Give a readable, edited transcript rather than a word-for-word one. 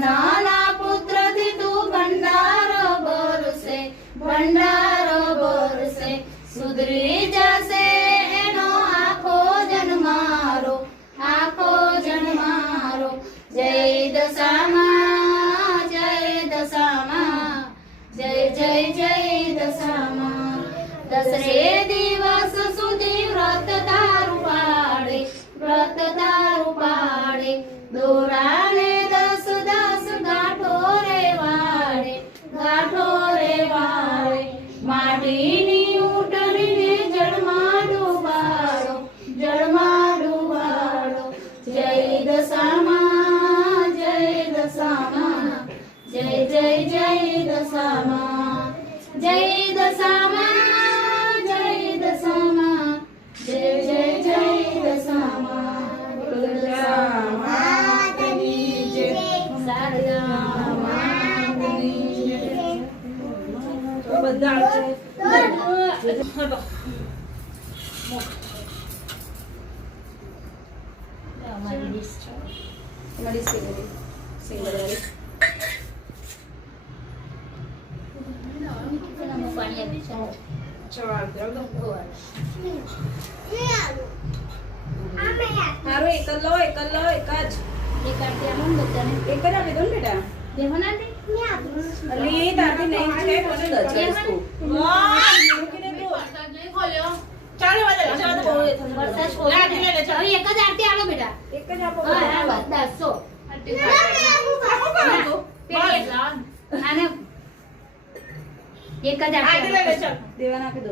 નાના પુત્ર થી તું ભંડારો બોરસે, ભંડારો બોરસે. સુધરી જશે એનો આખો જન્મારો, આખો જન્મારો. જય દશામાં, જય દશામાં, જય જય જય દશામાં. દસરે દિવસ સુધી વ્રત તારું પાડે, વ્રત તારું પાડે. દોરાને 10 ગાંઠો રે વાળે, ગાંઠો રે વાળે. માટીની ઊંટણીને જળમાં ડૂબાડો, જળમાં ડૂબાડો. જય દશામાં, જય દશામાં, જય જય જય દશામાં. જય દશામાં, જય દશામાં, જય જય જય દશામાં. હારું એક જ લો, એક જ લો, એક જ. એક આરતી આમ બધાને એક જ આપી દો ને બેટા. દેવના દે મે અલી એ તારથી નહીં છે કોને દજાઈસ તું. વાહ મૂકીને તું વરસાદ નહીં ખોલ્યો. ચાલે વાલે ચાલે બહુ એ થશે. વરસાદ ખોલ્યો. હવે એક જ આરતી આલો બેટા. એક જ આપો. હા હા બસ 100 આને એક જ આરતી દેવાના આપી દો.